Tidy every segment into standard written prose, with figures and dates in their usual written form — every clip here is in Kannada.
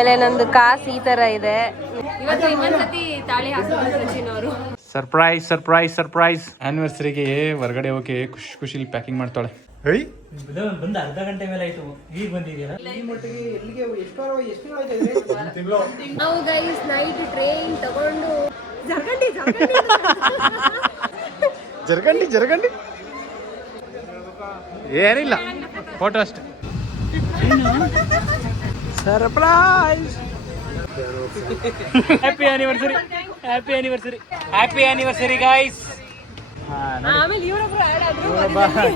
ಆಮೇಲೆ ನಂದು ಕಾಸು ಈ ತರ ಇದೆ. ಇವತ್ತು ಇನ್ನೊಂದ್ಸತಿ ತಾಳಿ ಹಾಕಿದ್ರು ಸಚಿನ್ ಅವರು. Surprise surprise surprise. ಆನಿವರ್ಸರಿಗೆ ಹೊರಗಡೆ ಹೋಗಿ ಖುಷಿ ಖುಷಿಲಿ ಪ್ಯಾಕಿಂಗ್ ಮಾಡ್ತಾಳೆ. ಬಂದು ಅರ್ಧ ಗಂಟೆ ಮೇಲೆ ಆಯ್ತು, ಈಗ ಬಂದಿದ್ದೀರಾ? ನಾವು ಗೈಸ್ ನೈಟ್ ಟ್ರೈನ್ ತಗೊಂಡು ಜರ್ಗಂಡಿ ಜರ್ಗಂಡಿ ಏನಿಲ್ಲ, ಫೋಟೋ ಅಷ್ಟೇ. Surprise. Happy anniversary, happy anniversary, happy anniversary guys.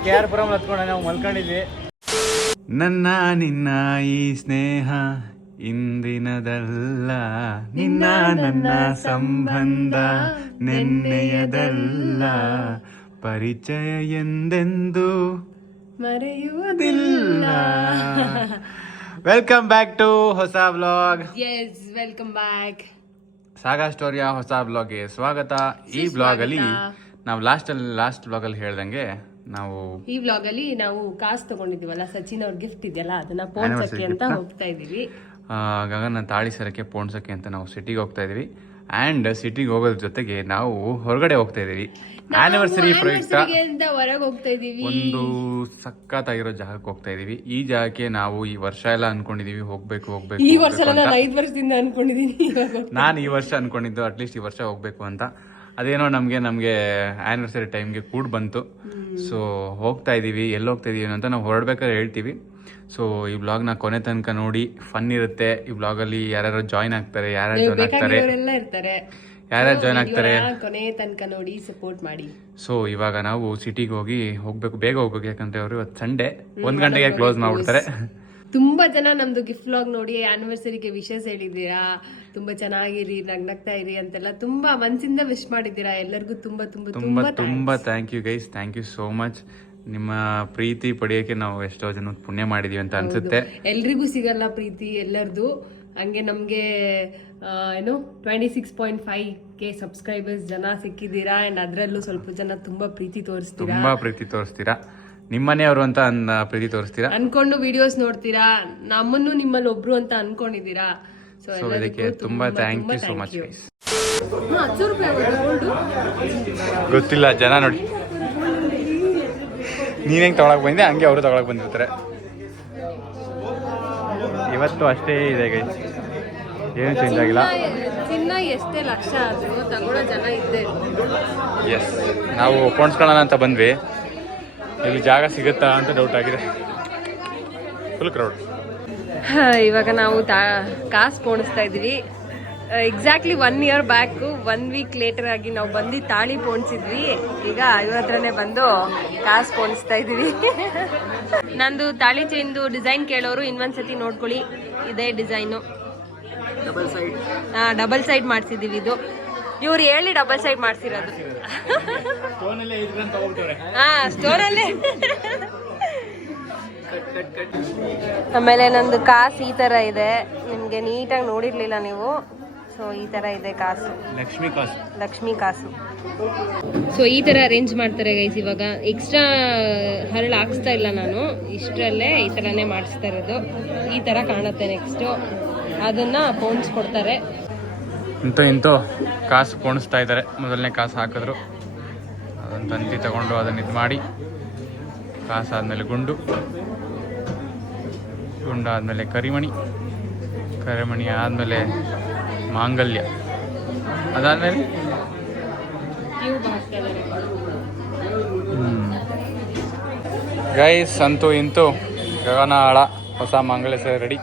KR-ಪುರಂ ಹತ್ಕೊಂಡು ನಾವು ಮಲ್ಕೊಂಡಿದ್ವಿ. ನನ್ನ ನಿನ್ನ ಈ ಸ್ನೇಹ ಇಂದಿನದಲ್ಲ, ನಿನ್ನ ನನ್ನ ಸಂಬಂಧ ನೆನ್ನೆಯದಲ್ಲ, ಪರಿಚಯ ಎಂದೆಂದು ಮರೆಯುವುದಿಲ್ಲ. ವೆಲ್ಕಮ್ ಬ್ಯಾಕ್ ಟು ಹೊಸ vlog. Yes, welcome back. Saga ಸ್ಟೋರಿಯ ಹೊಸ ವ್ಲಾಗ್ಗೆ ಸ್ವಾಗತ. ಈ ವ್ಲಾಗ್ ಅಲ್ಲಿ ನಾವು ಲಾಸ್ಟ್ ವ್ಲಾಗ್ ಅಲ್ಲಿ ಹೇಳ್ದಂಗೆ ನಾವು ಈ ವ್ಲಾಗ್ ಅಲ್ಲಿ ನಾವು ಕಾಸು ತಗೊಂಡಿದೀವಲ್ಲ, ಸಚಿನ್ ಅವ್ರ ಗಿಫ್ಟ್ ಇದೆಯಲ್ಲ, ಅದನ್ನ ಪೋಣಿಸಕ್ಕೆ ಅಂತ ಹೋಗ್ತಾ ಇದೀವಿ. ಗಗನ ತಾಳಿ ಸರಕ್ಕೆ ಪೋಣಿಸಕ್ಕೆ ಅಂತ ನಾವು ಸಿಟಿಗೆ ಹೋಗ್ತಾ ಇದೀವಿ. ಅಂಡ್ ಸಿಟಿಗೆ ಹೋಗೋದ್ರ ಜೊತೆಗೆ ನಾವು ಹೊರಗಡೆ ಹೋಗ್ತಾ ಇದೀವಿ. ಆನಿವರ್ಸರಿ ಪ್ರಯುಕ್ತ ಹೊರಗೆ ಹೋಗ್ತಾ ಇದೀವಿ. ಒಂದು ಸಖತ್ತಾಗಿರೋ ಜಾಗಕ್ಕೆ ಹೋಗ್ತಾ ಇದೀವಿ. ಈ ಜಾಗಕ್ಕೆ ನಾವು ಈ ವರ್ಷ ಎಲ್ಲ ಅನ್ಕೊಂಡಿದೀವಿ ಹೋಗ್ಬೇಕು ಹೋಗ್ಬೇಕು. ಈ ವರ್ಷ ನಾನು 5 ವರ್ಷದಿಂದ ಅನ್ಕೊಂಡಿದೀನಿ. ನಾನು ಈ ವರ್ಷ ಅನ್ಕೊಂಡಿದ್ದು ಅಟ್ಲೀಸ್ಟ್ ಈ ವರ್ಷ ಹೋಗ್ಬೇಕು ಅಂತ. ಅದೇನೋ ನಮಗೆ ಆನಿವರ್ಸರಿ ಟೈಮ್ಗೆ ಕೂಡ ಬಂತು. ಸೊ ಹೋಗ್ತಾ ಇದೀವಿ. ಎಲ್ಲಿ ಹೋಗ್ತಾ ಇದೀವಿ ಅಂತ ನಾವು ಹೊರಡ್ಬೇಕಾದ್ರೆ ಹೇಳ್ತೀವಿ. ಸೊ ಈ ವ್ಲಾಗ್ನ ಕೊನೆ ತನಕ ನೋಡಿ, ಫನ್ ಇರುತ್ತೆ. ಈ ವ್ಲಾಗಲ್ಲಿ ಯಾರ್ಯಾರು ಜಾಯ್ನ್ ಆಗ್ತಾರೆ, ಯಾರ್ಯಾರು ಜಾಯ್ನ್ ಆಗ್ತಾರೆ ಕೊನೆ ತನಕ ನೋಡಿ ಸಪೋರ್ಟ್ ಮಾಡಿ. ಸೊ ಇವಾಗ ನಾವು ಸಿಟಿಗೆ ಹೋಗ್ಬೇಕು, ಬೇಗ ಹೋಗ್ಬೇಕು. ಯಾಕಂದ್ರೆ ಅವರು ಇವತ್ತು ಸಂಡೇ 1 ಗಂಟೆಗೆ ಕ್ಲೋಸ್ ಮಾಡ್ಬಿಡ್ತಾರೆ. ತುಂಬಾ ಜನ ನಮ್ದು ಗಿಫ್ಟ್ ವ್ಲಾಗ್ ನೋಡಿ ಆನಿವರ್ಸರಿಗೆ ವಿಶಸ್ ಹೇಳಿದ್ದೀರಾ, ತುಂಬಾ ಚೆನ್ನಾಗಿರಿ, ನಗ್ನಗ್ತಾ ಇರಿ ಅಂತೆಲ್ಲ ತುಂಬಾ ಮನಸ್ಸಿಂದ ವಿಶ್ ಮಾಡಿದ್ದೀರಾ. ಎಲ್ಲರಿಗೂ ತುಂಬಾ ತುಂಬಾ ತುಂಬಾ ತುಂಬಾ thank you guys, thank you so much. ನಿಮ್ಮ ಪ್ರೀತಿ ಪಡೆಯೋಕೆ ನಾವು ಎಷ್ಟೋ ಜನ ಪುಣ್ಯ ಮಾಡಿದೀವಿ ಅಂತ ಅನ್ಸುತ್ತೆ. ಎಲ್ರಿಗೂ ಸಿಗಲ್ಲ ಪ್ರೀತಿ ಎಲ್ಲರದು. ಹಂಗೆ ನಮ್ಗೆ 26.5K ಸಬ್ಸ್ಕ್ರೈಬರ್ಸ್ ಜನ ಸಿಕ್ಕಿದ್ದೀರಾ. ಅಂಡ್ ಅದ್ರಲ್ಲೂ ಸ್ವಲ್ಪ ಜನ ತುಂಬಾ ಪ್ರೀತಿ ತೋರಿಸ್ತೀರಾ. ನಿಮ್ಮನೆಯವರು ಅಂತ ಪ್ರೀತಿ ತೋರಿಸ್ತೀರಾ, ಅನ್ಕೊಂಡು ವಿಡಿಯೋಸ್ ನೋಡ್ತೀರಾ, ನಮ್ಮನ್ನು ನಿಮ್ಮಲ್ಲಿ ಒಬ್ರು ಅಂತ ಅನ್ಕೊಂಡಿದ್ದೀರಾ. ಸೊ ಇದಕ್ಕೆ ತುಂಬಾ thank you so much guys. 10 ರೂಪಾಯಿ ಗೊತ್ತಿಲ್ಲ, ಜನ ನೋಡಿ. ನೀನ್ ಹೆಂಗ್ ತಗೊಳಕ್ ಬಂದೆ ಹಂಗೆ ಅವರು ತಗೊಳಕ್ ಬಂದಿರ್ತಾರೆ. ಇವತ್ತು ಅಷ್ಟೇ ಇದೆ ಗೈಸ್, ಏನು ಚೇಂಜ್ ಆಗಿಲ್ಲ. ಚಿನ್ನ ಎಷ್ಟೇ ಲಕ್ಷ ಆದ್ರೂ ತಗೊಳ್ಳೋ ಜನ ಇದ್ದೇ. ಎಸ್, ನಾವು ಕೊಂಡ್ಸ್ಕೊಳ್ಳೋಣ ಅಂತ ಬಂದ್ವಿ. ಇಲ್ಲಿ ಜಾಗ ಸಿಗುತ್ತಾ ಅಂತ ಡೌಟ್ ಆಗಿದೆ. Full crowd. ಇವಾಗ ನಾವು ಕಾಸು ಪೋಣಿಸ್ತಾ ಇದೀವಿ. Exactly 1 year back 1 week later ಆಗಿ ನಾವು ಬಂದು ತಾಳಿ ಪೋಣಿಸಿದ್ವಿ. ಈಗ ಇವತ್ತರನೇ ಬಂದು ಕಾಸು ಪೋಣಿಸ್ತಾ ಇದೀವಿ. ನಂದು ತಾಳಿ ಚೈನ್ದು ಡಿಸೈನ್ ಕೇಳೋರು ಇನ್ನೊಂದ್ಸತಿ ನೋಡ್ಕೊಳ್ಳಿ. ಇದೇ ಡಿಸೈನು, ಡಬಲ್ ಸೈಡ್ ಮಾಡ್ಸಿದೀವಿ. ಇದು ಇವ್ರು ಹೇಳಿ ಡಬಲ್ ಸೈಡ್ ಮಾಡ್ಸಿರೋದು. ಸ್ಟೋನಲ್ಲೇ. ಆಮೇಲೆ ನಂದು ಕಾಸು ಈ ತರ ಇದೆ, ನಿಮ್ಗೆ ನೀಟಾಗಿ ನೋಡಿರ್ಲಿಲ್ಲ ನೀವು. ಸೊ ಈ ತರ ಇದೆ ಕಾಸು, ಲಕ್ಷ್ಮಿ ಕಾಸು. ಸೊ ಈ ತರ ಅರೇಂಜ್ ಮಾಡ್ತಾರೆ ಗೈಸ್. ಇವಾಗ ಎಕ್ಸ್ಟ್ರಾ ಹರಳು ಹಾಕ್ಸ್ತಾ ಇಲ್ಲ ನಾನು, ಇಷ್ಟರಲ್ಲೇ ಈ ತರನೇ ಮಾಡಿಸ್ತಾ ಇರೋದು. ಈ ತರ ಕಾಣುತ್ತೆ. ನೆಕ್ಸ್ಟ್ ಅದನ್ನ ಪೋಣಿಸ್ಕೊಡ್ತಾರೆ. ಇಂತೂ ಕಾಸು ಪೋಣಿಸ್ತಾ ಇದ್ದಾರೆ. ಮೊದಲನೇ ಕಾಸು ಹಾಕಿದ್ರು, ಅದನ್ನು ತಂತಿ ತಗೊಂಡು ಅದನ್ನ ಇದು ಮಾಡಿ, ಕಾಸು ಆದಮೇಲೆ ಗುಂಡು ಆದಮೇಲೆ ಕರಿಮಣಿ ಆದಮೇಲೆ ಮಾಂಗಲ್ಯ, ಅದಾದಮೇಲೆ ಗೈಸ್ ಅಂತೂ ಇಂತೂ ಗಗನ ಆಳ ಹೊಸ ಮಾಂಗಲ್ಯ ಸರ್ ready.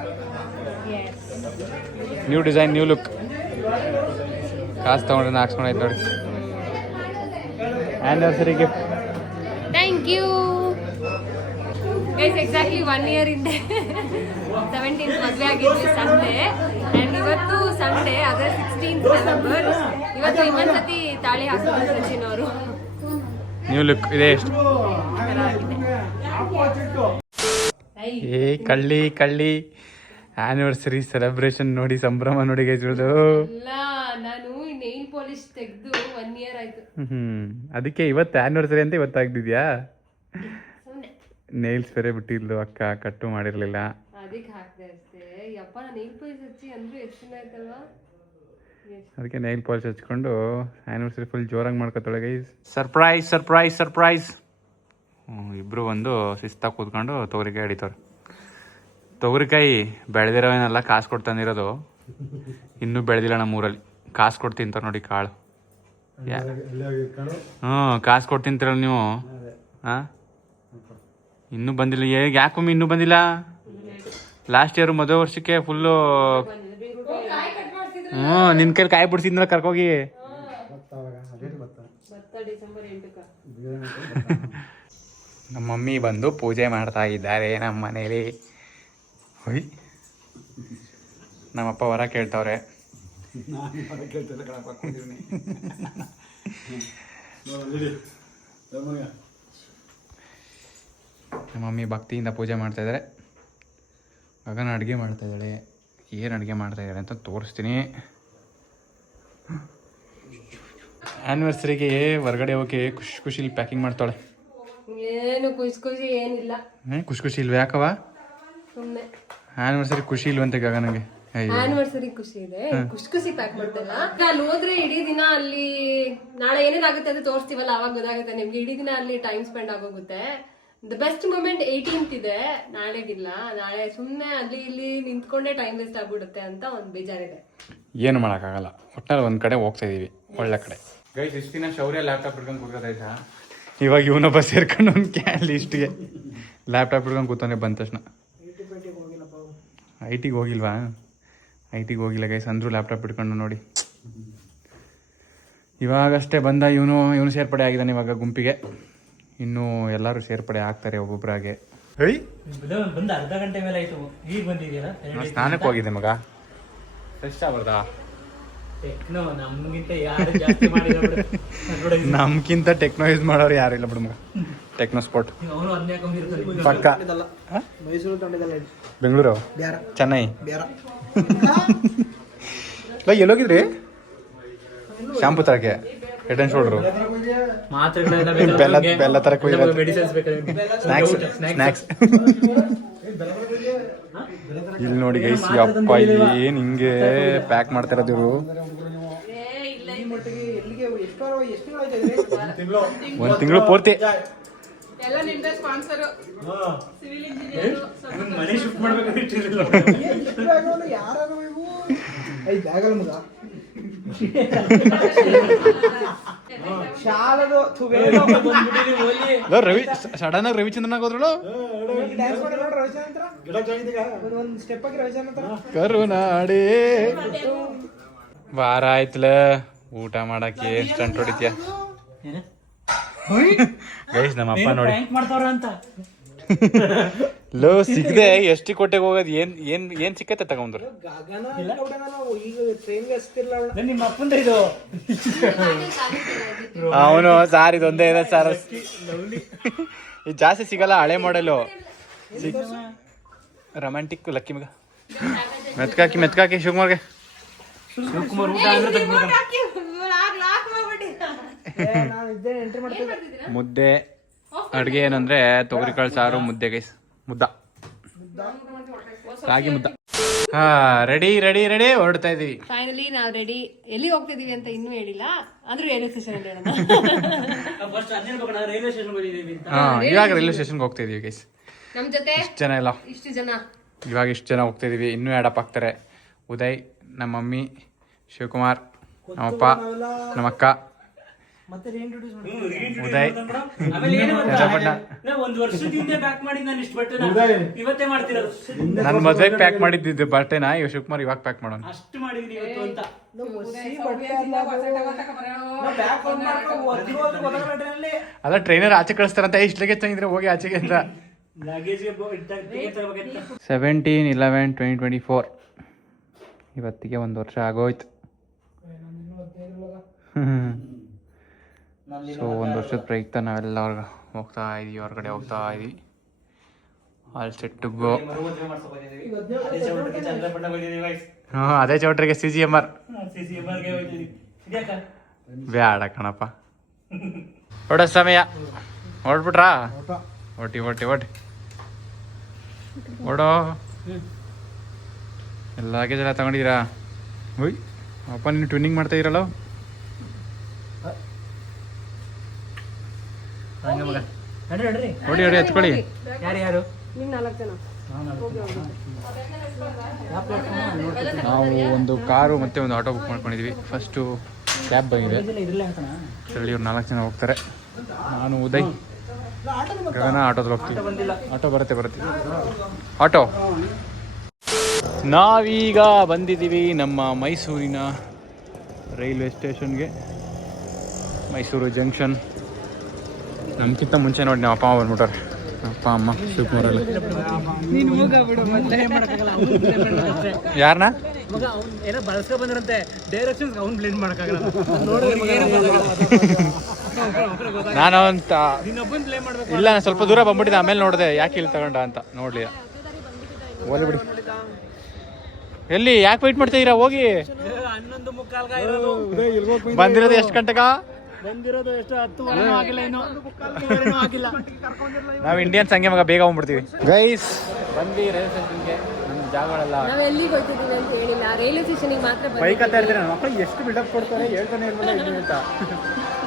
New design, new look. ಕಾಸು ತಗೊಂಡ್ರೆ ಹಾಕ್ಸ್ಕೊಂಡೈತೆ ನೋಡಿ. Anniversary gift. Thank you guys. Exactly 1 year ಹಿಂದೆ 17th ಮದುವೆ ಆಗಿದ್ವಿ ಸಂಡೇ. ಆ್ಯಂಡ್ ಇವತ್ತು ಸಂಡೇ, ಅದೇ 16th ನವೆಂಬರ್. ಇವತ್ತು ಇನ್ನೊಂದ್ಸತಿ ತಾಳಿ ಹಾಕಿದ್ರು ಸಚಿನ್ ಅವರು. ನ್ಯೂ ಲುಕ್ ಇದೆ. ಎಷ್ಟು ಏ ಕಳ್ಳಿ ಆನಿವರ್ಸರಿ ಸೆಲೆಬ್ರೇಷನ್ ನೋಡಿ, ಸಂಭ್ರಮ ನೋಡಿ ಗೈಸ್. ನಾನು ನೈಲ್ ಪಾಲಿಶ್ ತೆಗೆದು 1 ಇಯರ್ ಆಯ್ತು. ಅದಕ್ಕೆ ಇವತ್ತು ಆನಿವರ್ಸರಿ ಅಂತ ಇವತ್ತಾಗ್ತಿದ್ಯಾ? ನೈಲ್ಸ್ ಬೇರೆ ಬಿಟ್ಟಿದ್ಲು ಅಕ್ಕ, ಕಟ್ಟು ಮಾಡಿರ್ಲಿಲ್ಲ. ಅದಕ್ಕೆ ಹಾಕ್ದೆ ಅಷ್ಟೇ. ಅಪ್ಪ ನೀಲ್ ಪಾಲಿಶ್ ಹಚ್ಚಿ ಅಂದ್ರೂ ಎಷ್ಟು ದಿನ ಆಯ್ತಲ್ವಾ? ಅದಕ್ಕೆ ನೈಲ್ ಪಾಲಿಶ್ ಹಚ್ಕೊಂಡು ಆ್ಯನಿವರ್ಸರಿ ಫುಲ್ ಜೋರಾಗಿ ಮಾಡ್ಕೊತಾಳೆ ಗೈಸ್. Surprise surprise surprise. ಇಬ್ಬರು ಒಂದು ಶಿಸ್ತಾಗಿ ಕೂತ್ಕೊಂಡು ತೊಗರಿಕಾಯಿ ಹಿಡಿತವ್ರೆ. ತೊಗರಿಕಾಯಿ ಬೆಳೆದಿರೋವೇನೆಲ್ಲ ಕಾಸು ಕೊಟ್ಟು ತಂದಿರೋದು, ಇನ್ನೂ ಬೆಳೆದಿಲ್ಲ ನಮ್ಮೂರಲ್ಲಿ. ಕಾಸು ಕೊಟ್ಟು ತಿಂತಾರೆ ನೋಡಿ ಕಾಳು. ಕಾಸು ಕೊಟ್ಟು ತಿಂತೀರಲ್ಲ ನೀವು. ಹಾಂ, ಇನ್ನೂ ಬಂದಿಲ್ಲ. ಯಾಕೊಮ್ಮೆ ಇನ್ನೂ ಬಂದಿಲ್ಲ? ಲಾಸ್ಟ್ ಇಯರ್ ಮದುವೆ ವರ್ಷಕ್ಕೆ ಫುಲ್ಲು ನಿನ್ನ ಕೈಲಿ ಕಾಯಿ ಬಿಡ್ಸಿದ್ನಲ್ಲ ಕರ್ಕೋಗಿ. ನಮ್ಮ ಮಮ್ಮಿ ಬಂದು ಪೂಜೆ ಮಾಡ್ತಾ ಇದ್ದಾರೆ ನಮ್ಮ ಮನೇಲಿ. ಹೊಯ್, ನಮ್ಮಪ್ಪ ವರ ಕೇಳ್ತವ್ರೆ. ನಮ್ಮ ಮಮ್ಮಿ ಭಕ್ತಿಯಿಂದ ಪೂಜೆ ಮಾಡ್ತಾ ಇದ್ದಾರೆ. ಗಗನ ಅಡುಗೆ ಮಾಡ್ತಾ ಇದ್ದಾಳೆ. ಏನು ಅಡುಗೆ ಮಾಡ್ತಾ ಇದ್ದಾರೆ ಅಂತ ತೋರಿಸ್ತೀನಿ. ಆ್ಯನಿವರ್ಸರಿಗೆ ಹೊರಗಡೆ ಹೋಗಿ ಖುಷಿಲಿ ಪ್ಯಾಕಿಂಗ್ ಮಾಡ್ತಾಳೆ. ಏನು ಖುಷಿ ಏನಿಲ್ಲ. ಖುಷಿ ಇಲ್ವ? ಯಾಕವ? ಸುಮ್ಮನೆ ಆ್ಯನಿವರ್ಸರಿ ಖುಷಿ ಇಲ್ವಂತೆ ಗಗನಿಗೆ. ಆನಿವರ್ಸರಿ ಖುಷಿ ಇದೆ, ಖುಷಿ ಪ್ಯಾಕ್ ಮಾಡ್ತಲ್ಲ. ಅಲ್ಲಿ ಹೋದ್ರೆ ಇಡೀ ದಿನ ಅಲ್ಲಿ ನಾಳೆ ಏನೇನಾಗುತ್ತೆ ಅಂತ ತೋರಿಸ್ತೀವಲ್ಲ, ಅವಾಗ ಗೊತ್ತಾಗುತ್ತೆ ನಿಮ್ಗೆ. ಇಡೀ ದಿನ ಅಲ್ಲಿ ಟೈಮ್ ಸ್ಪೆಂಡ್ ಆಗೋಗುತ್ತೆ. ದ ಬೆಸ್ಟ್ ಮೂಮೆಂಟ್ 18th ಇದೆ, ನಾಳೆಗಿಲ್ಲ. ನಾಳೆ ಸುಮ್ಮನೆ ಅಲ್ಲಿ ಇಲ್ಲಿ ನಿಂತ್ಕೊಂಡೇ ಟೈಮ್ ವೇಸ್ಟ್ ಆಗ್ಬಿಡುತ್ತೆ ಅಂತ ಒಂದು ಬೇಜಾರಿದೆ. ಏನು ಮಾಡೋಕ್ಕಾಗಲ್ಲ. ಒಟ್ಟಲ್ಲಿ ಒಂದು ಕಡೆ ಹೋಗ್ತಾ ಇದೀವಿ, ಒಳ್ಳೆ ಕಡೆ. ಗೈಸ್, ಇಷ್ಟು ದಿನ ಶೌರ್ಯ ಲ್ಯಾಪ್ಟಾಪ್ ಹಿಡ್ಕೊಂಡು ಕೂತ್ಕೋತಾಯ್ತಾ, ಇವಾಗ ಇವನೊಬ್ಬ ಸೇರ್ಕೊಂಡು ಒಂದು ಕ್ಯಾನ್ ಇಷ್ಟಿಗೆ ಲ್ಯಾಪ್ಟಾಪ್ ಹಿಡ್ಕೊಂಡು ಕೂತಾನೆ. ಬಂದ ತಕ್ಷಣ ಐಟಿಗೆ ಹೋಗಿಲ್ವಾ? ಐಟಿಗೆ ಹೋಗಿಲ್ಲ ಗೈಸ್, ಅಂದರೂ ಲ್ಯಾಪ್ಟಾಪ್ ಹಿಡ್ಕೊಂಡು ನೋಡಿ. ಇವಾಗಷ್ಟೇ ಬಂದ ಇವನು ಸೇರ್ಪಡೆ ಆಗಿದ್ದಾನೆ ಇವಾಗ ಗುಂಪಿಗೆ. ಇನ್ನು ಎಲ್ಲರೂ ಸೇರ್ಪಡೆ ಆಗ್ತಾರೆ ಒಬ್ಬೊಬ್ಬರಾಗೆ. ಬಂದು ಅರ್ಧ ಗಂಟೆ ಮೇಲೆ ಆಯ್ತು, ಈಗ ಬಂದಿದೆಯಲ್ಲ. ಸ್ನಾನಕ್ಕೆ ಹೋಗಿದ್ದೆ ಮಗ, ಫ್ರೆಶ್ ಆಗ್ಬಾರ್ದಾ? ನಮ್ಗಿಂತ ಟೆಕ್ನೋ ಯೂಸ್ ಮಾಡೋರು ಯಾರು ಇಲ್ಲ ಬಿಡು ಮಗ. ಟೆಕ್ನೋ ಸ್ಪಾಟ್ ಪಕ್ಕ. ಬೆಂಗಳೂರು, ಚೆನ್ನೈ. ಎಲ್ಲೋಗಿದ್ರಿ? ಶಾಂಪು ತರಕ್ಕೆ, ಹೆಡ್ ಅಂಡ್ ಶೋಲ್ಡ್ರು, ಬೆಲ್ಲ ತರಕ್ಕೆ ಸ್ನ್ಯಾಕ್ಸ್. ಇಲ್ಲಿ ನೋಡಿ ಗೈಸ್, ಅಪ್ಪ ಏನ್ ಹಿಂಗೆ ಪ್ಯಾಕ್ ಮಾಡ್ತಾ ಇರೋದು ಇವರು. ಒಂದ್ ತಿಂಗಳು ಪೂರ್ತಿ ರವಿ ಸಡನ್ ಆಗಿ ರವಿಚಂದ್ರನ್ ಆಗೋದ್ರಳು. ಕರುನಾಡೇ ವಾರ ಆಯ್ತಲ ಊಟ ಮಾಡಕ್ಕೆ ಸ್ಟಂಟ್ ಹೊಡಿತ್ಯ ಗೈಸ್. ನಮ್ಮ ಅಪ್ಪ ನೋಡಿ ಲೋ ಸಿಗದೆ ಎಷ್ಟು ಕೊಟ್ಟೆಗೆ ಹೋಗೋದು. ಏನ್ ಸಿಕ್ಕತ್ತೆ ತಗೊಂಡ್ರು. ಅವನು ಸಾರ್ ಇದೊಂದೇ ಇದೆ ಸಾರ್, ಇದು ಜಾಸ್ತಿ ಸಿಗಲ್ಲ. ಹಳೆ ಮಾಡೆಲು ರೊಮ್ಯಾಂಟಿಕ್ ಲಕ್ಕಿ ಮಗ. ಮೆತ್ಕಾಕಿ ಶಿವಕುಮಾರ್ಗೆ. ಮುದ್ದೆ ಅಡುಗೆ ಏನಂದ್ರೆ ತೊಗರಿಕಾಳು ಸಾರು, ಮುದ್ದೆ ಗೈಸ್. ರಾಗಿ ಮುದ್ದ. ರೆಡಿ ಹೊರಡ್ತಾ ಇದೀವಿ. ಫೈನಲಿ ನಾವು ರೆಡಿ. ಎಲ್ಲಿ ಹೋಗ್ತಾ ಇದೀವಿ ಅಂತ ಇನ್ನೂ ಹೇಳಿಲ್ಲ, ಆದ್ರೂ ರೈಲ್ವೆ ಸ್ಟೇಷನ್ ಅಂತ ಹೇಳೋಣ. ಇವಾಗ ರೈಲ್ವೆ ಸ್ಟೇಷನ್ಗೆ ಹೋಗ್ತಾ ಇದೀವಿ ಗೈಸ್. ನಮ್ ಜೊತೆ ಇಷ್ಟು ಜನ ಇವಾಗ ಇಷ್ಟು ಜನ ಹೋಗ್ತಾ ಇದೀವಿ. ಇನ್ನೂ ಆ್ಯಡ್ ಅಪ್ ಆಗ್ತಾರೆ. ಉದಯ್, ನಮ್ಮ ಮಮ್ಮಿ, ಶಿವಕುಮಾರ್, ನಮ್ಮಪ್ಪ, ನಮ್ಮಕ್ಕ, ಉದಯ್, ನನ್ನ ಮದ್ವೆಗೆ ಪ್ಯಾಕ್ ಮಾಡಿದ್ದಿದ್ದು ಬಟ್ಟೆನ ಇವ ಶಿವಕುಮಾರ್ ಇವಾಗ ಪ್ಯಾಕ್ ಮಾಡೋಣ. ಅದ ಟ್ರೈನರ್ ಆಚೆ ಕಳಿಸ್ತಾರಂತ. ಇಷ್ಟು ಲಗೇಜ್ ತಂಗಿದ್ರೆ ಹೋಗಿ ಆಚೆಗೆ ಅಂತ. 17/11/2024 ಇವತ್ತಿಗೆ 1 ವರ್ಷ ಆಗೋಯ್ತು. ಸೊ 1 ವರ್ಷದ ಪ್ರಯುಕ್ತ ನಾವೆಲ್ಲ ಹೋಗ್ತಾ ಇದೀವಿ, ಹೊರಗಡೆ ಹೋಗ್ತಾ ಇದೀವಿ. All set to go. ಅದೇ ಚೌಟ್ರಿಗೆ CGMR ಬ್ಯಾಡ ಕಣಪ್ಪ. ಹೊಡ ಸಮಯ ಹೊರಡ್ಬಿಟ್ರಾ? ಓಟಿ ಓಡೋ. ಎಲ್ಲ ಲಗೇಜ್ ಎಲ್ಲ ತಗೊಂಡಿದ್ದೀರಾ? ಓಯ್ ಅಪ್ಪ ನೀನು ಟ್ವಿನ್ನಿಂಗ್ ಮಾಡ್ತಾ ಇರಲ್ಲ. ನೋಡಿ ಹಚ್ಕೊಳ್ಳಿ. ಯಾರು ನೀವು 4 ಜನ ನಾವು ಒಂದು ಕಾರು ಮತ್ತು ಒಂದು ಆಟೋ ಬುಕ್ ಮಾಡ್ಕೊಂಡಿದ್ವಿ. ಫಸ್ಟು ಕ್ಯಾಬ್ ಬಂದಿದೆ, ಇದರಲ್ಲಿ ಇವ್ರು 4 ಜನ ಹೋಗ್ತಾರೆ. ನಾನು ಉದಯ್ ಗಗನ ಆಟೋದಲ್ಲಿ ಹೋಗ್ತೀವಿ. ಆಟೋ ಬರುತ್ತೆ ಆಟೋ. ನಾವೀಗ ಬಂದಿದ್ದೀವಿ ನಮ್ಮ ಮೈಸೂರಿನ ರೈಲ್ವೆ ಸ್ಟೇಷನ್ಗೆ, ಮೈಸೂರು ಜಂಕ್ಷನ್. ನಮ್ಗಿಂತ ಮುಂಚೆ ನೋಡಿ ನಮ್ಮ ಅಪ್ಪ ಅಮ್ಮ ಬಂದ್ಬಿಟ್ಟಾರೆ. ಅಪ್ಪ ಅಮ್ಮ ಶಿವಕುಮಾರ್ ಎಲ್ಲ. ಯಾರನ್ನ ಏನೋ ಬಳಸ್ಕೊ ಬಂದ್ರಂತೆ ಡೈರೆಕ್ಷನ್ಸ್ ಅವ್ನು ಬ್ಲೆಂಡ್ ಮಾಡೋಕ್ಕಾಗಲ್ಲ. ನಾನು ಅಂತ ಇನ್ನೊಬ್ಬನ್ ಪ್ಲೇ ಮಾಡ್ಬೇಕು. ಇಲ್ಲ, ನಾನು ಸ್ವಲ್ಪ ದೂರ ಬಂದ್ಬಿಟ್ಟಿದ್ದೆ, ಆಮೇಲೆ ನೋಡಿದೆ ಯಾಕೆ ಇಲ್ಲಿ ತಗೊಂಡ ಅಂತ. ನೋಡ್ಲಿ ಹೋಲಿ ಬಿಡಿ. ಎಲ್ಲಿ ಯಾಕೆ ವೆಯ್ಟ್ ಮಾಡ್ತಾ ಇದೀರಾ? ಹೋಗಿ 11:45 ಬಂದಿರೋದು ಎಷ್ಟು ಗಂಟೆಗ? ಬಂದಿರೋದು ಎಷ್ಟು 10 ಆಗಿಲ್ಲ, ಇನ್ನು ಆಗಿಲ್ಲ. ನಾವು ಇಂಡಿಯನ್ಸ್ ಹಂಗೆ ಮಗ ಬೇಗ ಹೋಗ್ಬಿಡ್ತೀವಿ. ಗೈಸ್ ಬಂದು ರೈಲ್ವೆ ಸ್ಟೇಷನ್ಗೆ ನಮ್ಮ ಜಾಗಗಳೆಲ್ಲ ನಾವು ಎಲ್ಲಿಗೆ ಹೋಗ್ತಿದ್ದೀವಿ ಅಂತ ಹೇಳಿಲ್ಲ, ರೈಲ್ವೆ ಸ್ಟೇಷನ್ಗೆ ಮಾತ್ರ ಬೈಕ್ ಹತ್ತಾ ಇರ್ತೀರ. ನಮ್ಮ ಮಕ್ಕಳು ಎಷ್ಟು ಬಿಲ್ಡಪ್ ಕೊಡ್ತಾರೆ ಹೇಳ್ತಾನೆ ಇಲ್ವಲ್ಲ ಇಲ್ಲಿ ಅಂತ.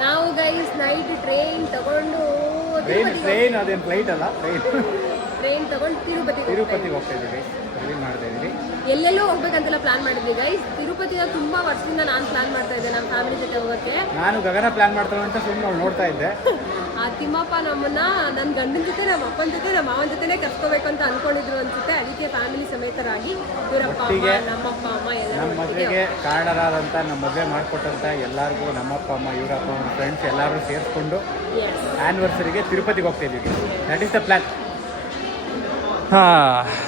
ನಾವು ಗೈಸ್ ನೈಟ್ ಟ್ರೈನ್ ತಗೊಂಡು ಟ್ರೈನ್ ಅದೇನು ಫ್ಲೈಟ್ ಅಲ್ಲ, ಟ್ರೈನ್ ತಗೊಂಡು ತಿರುಪತಿಗೆ ಹೋಗ್ತಾ ಇದ್ದೀವಿ. ಅಲ್ಲಿ ಮಾಡ್ತಾ ಇದ್ದೀವಿ. ಎಲ್ಲೆಲ್ಲೋ ಹೋಗ್ಬೇಕಂತೆಲ್ಲ ಪ್ಲಾನ್ ಮಾಡಿದ್ವಿ ಗೈಸ್. ತಿರುಪತಿನ ತುಂಬಾ ವರ್ಷದಿಂದ ನಾನು ಪ್ಲಾನ್ ಮಾಡ್ತಾ ಇದ್ದೆ ನಮ್ಮ ಫ್ಯಾಮಿಲಿ ಜೊತೆ ಹೋಗೋಕ್ಕೆ. ನಾನು ಗಗನ ಪ್ಲಾನ್ ಮಾಡ್ತಾಳೆ ಅಂತ ಸುಮ್ಮನೆ ಅವ್ಳು ನೋಡ್ತಾ ಇದ್ದೆ. ಆ ತಿಮ್ಮಪ್ಪ ನಮ್ಮನ್ನ ನನ್ನ ಗಂಡನ ಜೊತೆ, ನಮ್ಮ ಅಪ್ಪನ ಜೊತೆ, ನಮ್ಮ ಮಾವನ ಜೊತೆನೇ ಕರ್ಕೋಬೇಕು ಅಂತ ಅನ್ಕೊಂಡಿದ್ರು ಅನ್ಸುತ್ತೆ. ಅದಕ್ಕೆ ಫ್ಯಾಮಿಲಿ ಸಮೇತರಾಗಿ ಇವರಪ್ಪ ಅಮ್ಮ, ನಮ್ಮಪ್ಪ ಅಮ್ಮ ಎಲ್ಲ ನಮ್ಮ ಮದುವೆಗೆ ಕಾರಣರಾದಂಥ, ನಮ್ಮ ಮದುವೆ ಮಾಡಿಕೊಟ್ಟಂಥ ಎಲ್ಲರಿಗೂ ನಮ್ಮಪ್ಪ ಅಮ್ಮ, ಇವರಪ್ಪ ಅಮ್ಮ, ಫ್ರೆಂಡ್ಸ್ ಎಲ್ಲರೂ ಸೇರಿಸ್ಕೊಂಡು ಆ್ಯನಿವರ್ಸರಿಗೆ ತಿರುಪತಿಗೆ ಹೋಗ್ತಾ ಇದ್ದೀವಿ. That is the plan.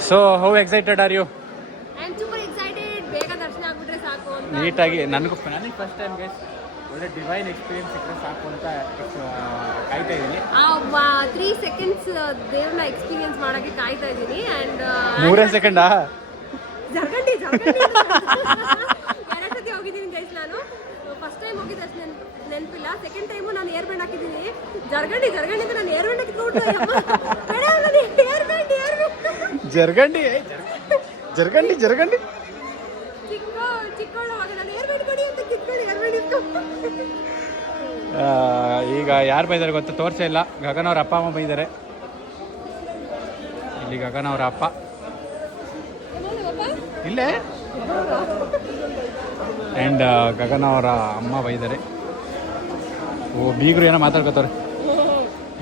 So how excited are you? Super excited. ಬೇಗ ದರ್ಶನ ಆಗ್ಬಿಟ್ರೆ ಸಾಕು ಅಂತ. ನೀಟಾಗಿ ನನಗೆ ಫಸ್ಟ್ ಟೈಮ್ ಗೈಸ್ ಒಳ್ಳೆ ಡಿವೈನ್ ಎಕ್ಸ್ಪೀರಿಯನ್ಸ್ ಸಿಕ್ಕರೆ ಸಾಕು ಅಂತ ಕಾಯ್ತಾ ಇದ್ದೀನಿ. 3 ಸೆಕೆಂಡ್ಸ್ ದೇವ್ರನ್ನ ಎಕ್ಸ್ಪೀರಿಯನ್ಸ್ ಮಾಡೋಕ್ಕೆ ಕಾಯ್ತಾ ಇದ್ದೀನಿ. ಆ್ಯಂಡ್ 3 ಸೆಕೆಂಡಾ? ಜರ್ಗಂಡಿ 2 ಸತಿ ಹೋಗಿದ್ದೀನಿ ಗೈಸ್. ನಾನು ಫಸ್ಟ್ ಟೈಮ್ ಹೋಗಿದ್ದೆ ಅಷ್ಟು ನೆನಪಿಲ್ಲ. ಸೆಕೆಂಡ್ ಟೈಮು ನಾನು ಏರ್ ಬ್ಯಾಂಡ್ ಹಾಕಿದ್ದೀನಿ. ಜರ್ಗಂಡಿ ಅಂತ ನಾನು ಏರ್ ಬ್ಯಾಂಡ್ ಹಾಕಿದ್ಬಿಟ್ಟು ಜರ್ಗಂಡಿ ಚಿಕ್ಕವಳು ನಾನು ಏರ್ ಬ್ಯಾಂಡ್ ಕೊಡಿ ಅಂತ ಕಿತ್ಕೊಂಡು ಏರ್ ಬ್ಯಾಂಡ್ ಇಟ್ಕೊಂಡು. ಈಗ ಯಾರು ಬೈದಾರೆ ಗೊತ್ತಾ? ತೋರಿಸೇ ಇಲ್ಲ. ಗಗನ್ ಅವ್ರ ಅಪ್ಪ ಅಮ್ಮ ಬೈದಾರೆ. ಇಲ್ಲಿ ಗಗನ್ ಅವರ ಅಪ್ಪ ಇಲ್ಲೇ, ಆ್ಯಂಡ್ ಗಗನ್ ಅವರ ಅಮ್ಮ ಬೈದಾರೆ. ಓ ಬೀಗರು ಏನೋ ಮಾತಾಡ್ಕೋತಾರೆ.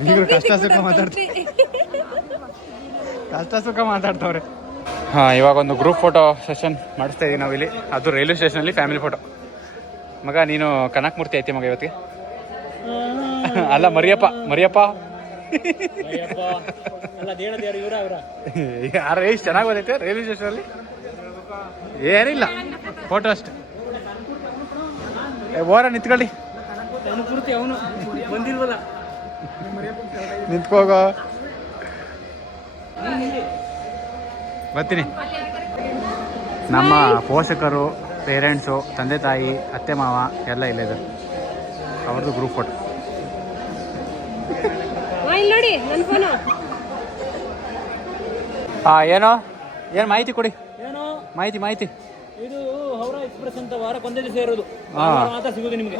ಬೀಗರು ಕಷ್ಟ ಸುಖ ಮಾತಾಡ್ತವ್ರೆ. ಹಾಂ, ಇವಾಗ ಒಂದು ಗ್ರೂಪ್ ಫೋಟೋ ಸೆಷನ್ ಮಾಡಿಸ್ತಾ ಇದ್ದೀವಿ ನಾವಿಲ್ಲಿ. ಅದು ರೈಲ್ವೆ ಸ್ಟೇಷನಲ್ಲಿ ಫ್ಯಾಮಿಲಿ ಫೋಟೋ. ಮಗ ನೀನು ಕನಕಮೂರ್ತಿ ಐತಿ ಮಗ ಇವತ್ತಿಗೆ. ಅಲ್ಲ ಮರಿಯಪ್ಪ ಯಾರು ಎಷ್ಟು ಚೆನ್ನಾಗಿ ಬಂದೈತೆ ರೈಲ್ವೆ ಸ್ಟೇಷನಲ್ಲಿ. ಏನಿಲ್ಲ, ಫೋಟೋ ಅಷ್ಟೆ. ಓರ ನಿಂತ್ಕೊಳ್ಳಿ, ಅವನು ಬಂದಿಲ್ವಲ್ಲ, ನಿಂತ್ಕೋಗೋ. ಬರ್ತೀನಿ. ನಮ್ಮ ಪೋಷಕರು, ಪೇರೆಂಟ್ಸು, ತಂದೆ ತಾಯಿ, ಅತ್ತೆ ಮಾವ ಎಲ್ಲ ಇಲ್ಲೇ ಇದ್ದಾರೆ. ಅವ್ರದ್ದು ಗ್ರೂಪ್ ಫೋಟೋ. ನೋಡಿ ನನ್ನ ಫೋನು. ಏನು ಮಾಹಿತಿ ಕೊಡಿ. ಏನೋ ಮಾಹಿತಿ. ಇದು ಹೌರಾ ಎಕ್ಸ್ಪ್ರೆಸ್ ಅಂತ ವಾರಕ್ಕೊಂದೇ ದಿವಸ ಇರೋದು. ಮಾತ್ರ ಸಿಗೋದು ನಿಮಗೆ.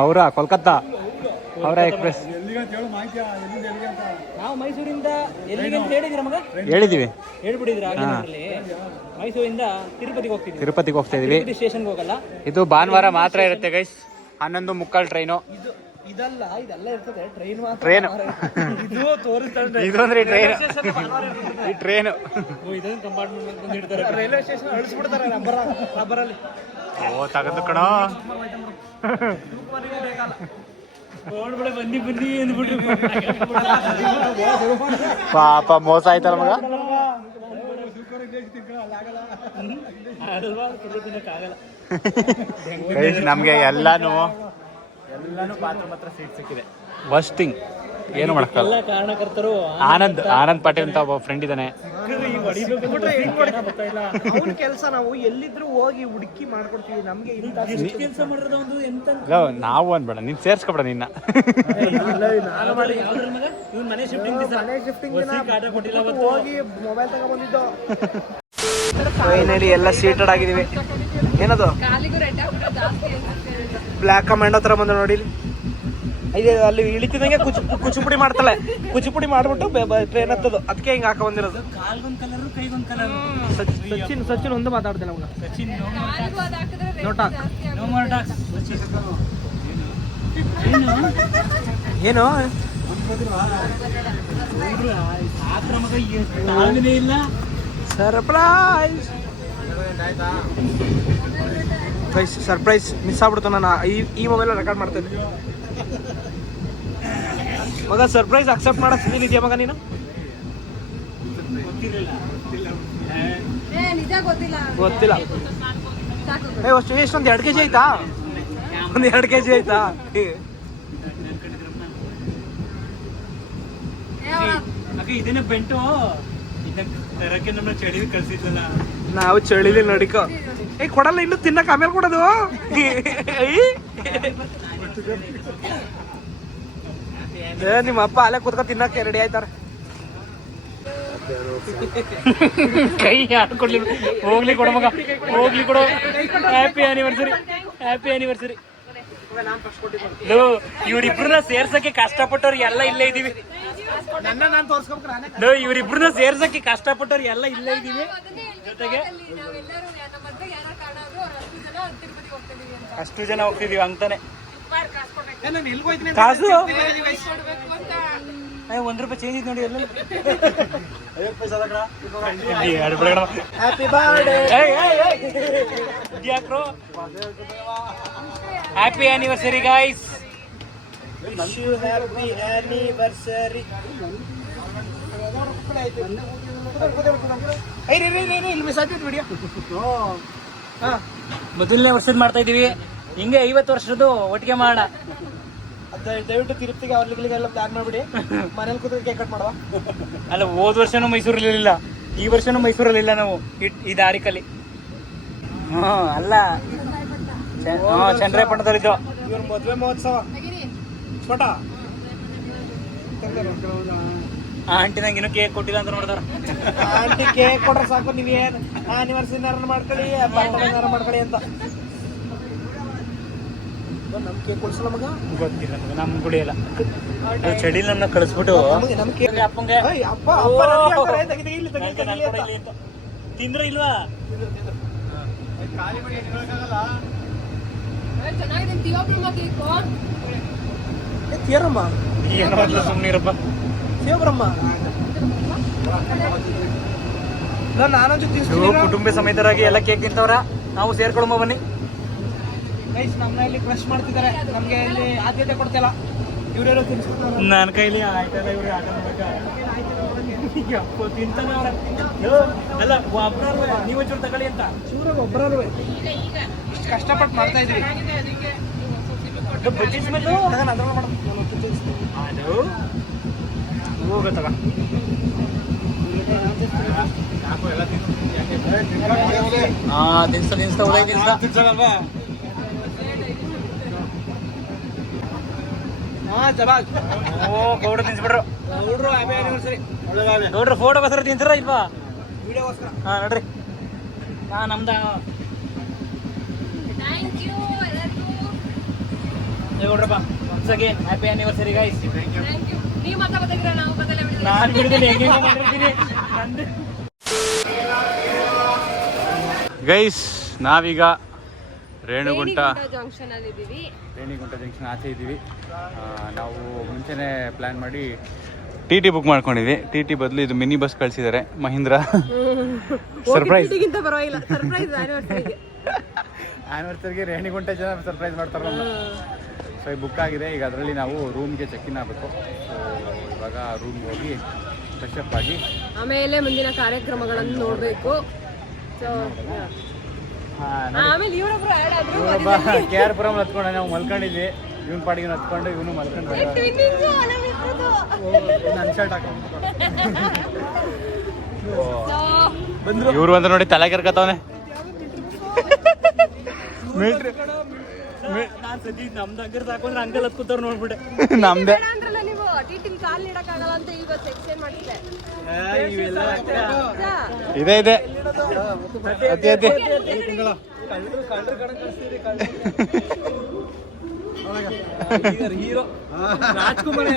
ಹೌರಾ ಕೋಲ್ಕತ್ತಾ ಹೌರಾ ಎಕ್ಸ್ಪ್ರೆಸ್. ನಾವು ಮೈಸೂರಿಂದ ಎಲ್ಲಿಗೆ ಅಂತ ಹೇಳಿದಿರ ಮಗ? ಹೇಳಿದ್ದೀವಿ, ಹೇಳ್ಬಿಟ್ಟಿದ್ರ. ಮೈಸೂರಿಂದ ತಿರುಪತಿಗೆ ಹೋಗ್ತಾ ಇದೀವಿ. ಸ್ಟೇಷನ್ಗೆ ಹೋಗಲ್ಲ. ಇದು ಭಾನುವಾರ ಮಾತ್ರ ಇರುತ್ತೆ ಗೈಸ್. 11:45 ಟ್ರೈನು. ಇದೆಲ್ಲ ಇರ್ತದೆ. ಟ್ರೈನ್ ಇದು ಅಂದ್ರೆ ಈ ಟ್ರೈನು ಇದೊಂದು ಕಂಪಾರ್ಟ್ಮೆಂಟ್ ಇಡ್ತಾರೆ. Railway station ಅಳಿಸ್ಬಿಡ್ತಾರೆ ರಬ್ಬರಲ್ಲಿ. ಓ ತಗದು ಕಣ. ಬನ್ನಿ ಅಂದ್ಬಿಟ್ಟು ಪಾಪ ಮೋಸ ಆಯ್ತಲ್ಲ ಮಗ. ನಮ್ಗೆ ಎಲ್ಲಾನು ಪಾತ್ರ ಮಾತ್ರ ಸೀಟ್ ಸಿಕ್ಕಿದೆ. ವರ್ಸ್ಟ್ ಥಿಂಗ್ ಏನು ಮಾಡಕ್ಕಲ್ಲ. ಕಾರಣಕರ್ತರು ಆನಂದ್ ಪಾಟೀಲ್ ಅಂತ ಒಬ್ಬ ಫ್ರೆಂಡ್ ಇದ್ದಾನೆ. ಕೆಲಸ ನಾವು ಎಲ್ಲಿದ್ರು ಹೋಗಿ ಹುಡುಕಿ ಮಾಡ್ಕೊಡ್ತೀವಿ. ನಮ್ಗೆ ಕೆಲಸ ಮಾಡಿರೋದು ಒಂದು ಎಂತ ನಾವು ಅನ್ಬೇಡ, ನೀನ್ ಸೇರ್ಸ್ಕೊಬೇಡ ನಿನ್ನ. ಮನೆ ಶಿಫ್ಟಿಂಗ್ ಹೋಗಿ ಮೊಬೈಲ್ ತಗೊಂಡ್ಬಂದಿದ್ದು. ಫೈನಲಿ ಎಲ್ಲ ಸೀಟೆಡ್ ಆಗಿದೀವಿ. ಏನದು ಬ್ಲ್ಯಾಕ್ ಕಮಾಂಡೋ ಹತ್ರ ಬಂದ ನೋಡಿ ಇಲ್ಲಿ. ಇದೆ ಅಲ್ಲಿ ಇಳಿತಿದಂಗೆ ಕುಚುಪುಡಿ ಮಾಡ್ತಾಳೆ. ಕುಚುಪುಡಿ ಮಾಡ್ಬಿಟ್ಟು ಟ್ರೈನ್ ಹತ್ತದು. ಅದಕ್ಕೆ ಹಿಂಗೆ ಹಾಕ ಬಂದಿರೋದು. ಸಚಿನ್ ಒಂದು ಮಾತಾಡ್ತೇನೆ ಅವಾಗ. ಏನು ಸರ್ಪ್ರೈಸ್ ಮಿಸ್ ಆಗ್ಬಿಡ್ತು. ನಾನು ಈ ಮೊಬೈಲ್ ರೆಕಾರ್ಡ್ ಮಾಡ್ತಾ ಇದ್ದೆ ಮಗ. ಸರ್ಪ್ರೈಸ್ ಅಕ್ಸೆಪ್ಟ್ ಮಾಡೋ ಸ್ಥಿತಿಲಿದ್ಯಾ ಮಗ ನೀನು? ಗೊತ್ತಿಲ್ಲ. ಎಷ್ಟೊಂದು 2 kg ಆಯ್ತಾ? ಒಂದು 2 kg ಆಯ್ತಾ? ಇದೇನೆ ಬೆಂಟು ತರಕ್ಕೆ ನಮ್ಮ ಚಳಿ ಕಳ್ಸಿದ್ವಲ್ಲ ನಾವು ಚಳಿಲಿ ನಡಿಕೋ. ಕೊಡಲ್ಲ ಇನ್ನು ತಿನ್ನಕ್ ಆಮೇಲೆ ಕೊಡೋದು. ನಿಮ್ಮ ಅಪ್ಪ ಅಲ್ಲೇ ಕೂತ್ಕೊ ತಿನ್ನಕ್ಕೆ ರೆಡಿ ಆಯ್ತಾರ. ಕೈ ಹಾಕೊಡ್ಲಿ. ಹೋಗ್ಲಿ ಕೊಡ ಮಗ, ಹೋಗ್ಲಿ ಕೊಡು. Happy anniversary, happy anniversary. ಇವ್ರಿಬ್ರನ್ನ ಸೇರ್ಸಕ್ಕೆ ಕಷ್ಟಪಟ್ಟವ್ರು ಎಲ್ಲ ಇಲ್ಲೇ ಇದೀವಿ. ಇವ್ರಿಬ್ರನ್ನ ಸೇರ್ಸಕ್ಕೆ ಕಷ್ಟಪಟ್ಟವ್ರು ಎಲ್ಲ ಇಲ್ಲೇ ಇದೀವಿ. ಜೊತೆಗೆ ಅಷ್ಟು ಜನ ಹೋಗ್ತಿದೀವಿ ಅಂತಾನೆ. ಕಾಸು ₹1 ಚೇಂಜ್ ಇದ್ ನೋಡಿ. ಎಲ್ಲ happy anniversary guys. Happy anniversary. ಇಲ್ಲಿ ಮಿಸ್ ಆಗ್ತಿತ್ತು ವಿಡಿಯೋ. ಮೊದಲನೇ ವರ್ಷದ ಮಾಡ್ತಾ ಇದೀವಿ. ಹಿಂಗೆ 50 ವರ್ಷದ್ದು ಒಟ್ಟಿಗೆ ಮಾಡೋಣ. ದಯವಿಟ್ಟು ತಿರುಪ್ತಿಗೆ ಅವ್ರಿಗೆಲ್ಲ ಪ್ಲಾನ್ ಮಾಡ್ಬಿಡಿ. ಮನೇಲಿ ಕೂತ್ರೆ ಕೇಕ್ ಕಟ್ ಮಾಡುವ. ಅಲ್ಲ, ಹೋದ ವರ್ಷನೂ ಮೈಸೂರಲ್ಲಿಲ್ಲ, ಈ ವರ್ಷನೂ ಮೈಸೂರಲ್ಲಿಲ್ಲ ನಾವು ಈ ದಾರಿಕಲ್ಲಿ. ಅಲ್ಲ ಚಂದ್ರಪಟ್ಟಣದಲ್ಲಿದ್ದು ಇವ್ರ ಮದ್ವೆ ಮಹೋತ್ಸವ. ಸ್ಫೋಟ ಆಂಟಿ ನಂಗೆ ಇನ್ನೂ ಕೇಕ್ ಕೊಟ್ಟಿಲ್ಲ ಅಂತ ನೋಡ್ತಾರ. ಆಂಟಿ ಕೇಕ್ ಕೊಟ್ರೆ ಸಾಕು, ನೀವೇನು ಆನಿವರ್ಸರಿ ಮಾಡ್ಕೊಳ್ಳಿ, ಬರ್ತ್ಡೇ ಮಾಡ್ಕೊಳ್ಳಿ ಅಂತ. ನಮ್ ಕೇಕ್ ಕೊಡ್ಸಲ್ಲ ಮಗ. ಗೊತ್ತಿಲ್ಲ ನಮ್ ಗುಡಿ ಎಲ್ಲ. ಚಡಿಲ್ ನನ್ನ ಕಳಿಸ್ಬಿಟ್ಟು ಅಪ್ಪಂಗೆ ತಿಂದ್ರೆ ಇಲ್ವಾ? ತೀರಮ್ಮ ಏನೋ ಸುಮ್ನಿರಪ್ಪ. ಶಿವಬ್ರಹ್ಮ ನಾನೊಂದು ಕುಟುಂಬ ಸಮೇತರಾಗಿ ಎಲ್ಲ ಕೇಕ್ ತಿಂತವ್ರ. ನಾವು ಸೇರ್ಕೊಳಮ್ಮ ಬನ್ನಿ. ನಮ್ಮ ಇಲ್ಲಿ ಕ್ರಶ್ ಮಾಡ್ತಿದ್ದಾರೆ. ನಮ್ಗೆ ಇಲ್ಲಿ ಆದ್ಯತೆ ಕೊಡ್ತಿಲ್ಲ. ಇವರೆಲ್ಲ ತಿನ್ಸ್ಕೊತಾರೆ. ನನ್ನ ಕೈಲಿ ಆಯ್ತಲ್ಲ. ಇವ್ರಿಗೆ ಆಟ ತಿಂತಾನೆ ಅವ್ರ. ಅಲ್ಲ, ಒಬ್ಬರಲ್ವೇ ನೀವು ಒಂಚೂರು ತಗೊಳ್ಳಿ ಅಂತ. ಚೂರಾಗ ಒಬ್ಬರಲ್ವೇ ಇಷ್ಟು ಕಷ್ಟಪಟ್ಟು ಮಾಡ್ತಾ ಇದ್ವಿ. ಬಜ್ಜಿ ಸ್ಮೆಲ್ಲು ಅದು ಹೋಗತ್ತಲ್ಲ. ತಿನ್ಸ್ತಾ ಉದಯ್ ತಿನ್ಸ್ತಾ. ಗೌಡ್ರು ತಿನ್ಸ್ಬಿಟ್ರು. ಗೌಡ್ರು ಫೋಟೋಗೋಸ್ಕರ ತಿನ್ಸ್ರ ಇಲ್ವಾ? ವಿಡಿಯೋಗೋಸ್ಕರ. ನೋಡ್ರಿ. ನಮ್ದ ಗೌಡ್ರಪ್ಪ. Once again happy anniversary guys. ನಾನು ಬಿಡಿದ್ದೀನಿ, ಹೆಂಗೆ ಮಾಡಿರ್ತೀನಿ. ಗೈಸ್, ನಾವೀಗ ರೇಣಿಗುಂಟ ಜಂಕ್ಷನ್ ಅಲ್ಲಿ ಇದ್ದೀವಿ. ರೇಣಿಗುಂಟ ಜಂಕ್ಷನ್ ಆಚೆ ಇದ್ದೀವಿ. ನಾವು ಮುಂಚೆನೇ ಪ್ಲ್ಯಾನ್ ಮಾಡಿ TT ಬುಕ್ ಮಾಡ್ಕೊಂಡಿದ್ವಿ. TT ಬದಲು ಇದು ಮಿನಿ ಬಸ್ ಕಳಿಸಿದ್ದಾರೆ, ಮಹೀಂದ್ರ. ಸರ್ಪ್ರೈಸ್. ಆ್ಯನಿವರ್ಸರಿಗೆ ರೇಣಿಗುಂಟ ಜನ ಸರ್ಪ್ರೈಸ್ ಮಾಡ್ತಾರಲ್ಲ. ಸೊ ಈ ಬುಕ್ ಆಗಿದೆ. ಈಗ ಅದರಲ್ಲಿ ನಾವು ರೂಮ್ಗೆ ಚೆಕ್ ಇನ್ ಆಗಬೇಕು. ಸೊ ಇವಾಗ ರೂಮ್ಗೆ ಹೋಗಿ ಫ್ರೆಶ್ ಅಪ್ ಆಗಿ ಆಮೇಲೆ ಮುಂದಿನ ಕಾರ್ಯಕ್ರಮಗಳನ್ನು ನೋಡಬೇಕು. ಆಮೇಲೆ ಇವರೊಬ್ರು ಆ್ಯಡ್ ಆದ್ರು. KR-ಪುರಂ ಹತ್ಕೊಂಡು ನಾವು ಮಲ್ಕೊಂಡಿದ್ವಿ. ಇವನ್ ಪಾಡಿಗೆ ಹತ್ಕೊಂಡು ಇವನು ಮಲ್ಕೊಂಡು ಇವ್ರು ಅಂತ ನೋಡಿ ತಲೆ ಕೆರ್ಕತ್ತವನೆ. ನಮ್ದು ಅಂಕರ್ ಸಾಕೊಂಡ್ರೆ ಅಂಕಲ್ ಹತ್ಕೋತಾರ ನೋಡ್ಬಿಟ್ಟೆ. ನಮ್ದೇ ಟಿಟಿಲ್ ಕಾಲ್ ಇಡಕ್ಕಾಗಲ್ಲ ಅಂತ ಇವತ್ತು ಎಕ್ಸ್ಚೇಂಜ್ ಮಾಡಿದ್ದೆ. ಇದೆ ಇದೆ ಅತಿ ಅತಿ ಹೀರೋ ರಾಜ್ಕುಮಾರ್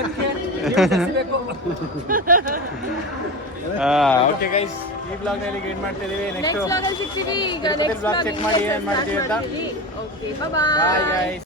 ಓಕೆ ಗೈಸ್, ಈ ಬ್ಲಾಗ್ ನಲ್ಲಿ ಎಂಡ್ ಮಾಡ್ತಾ ಇದೀವಿ. ನೆಕ್ಸ್ಟ್ ಬ್ಲಾಗ್ ಅಲ್ಲಿ ಸಿಗ್ತೀವಿ. ಈಗ ನೆಕ್ಸ್ಟ್ ಬ್ಲಾಗ್ ಚೆಕ್ ಮಾಡಿ ಏನ್ ಮಾಡ್ತೀವಿ ಅಂತ. Okay, bye guys.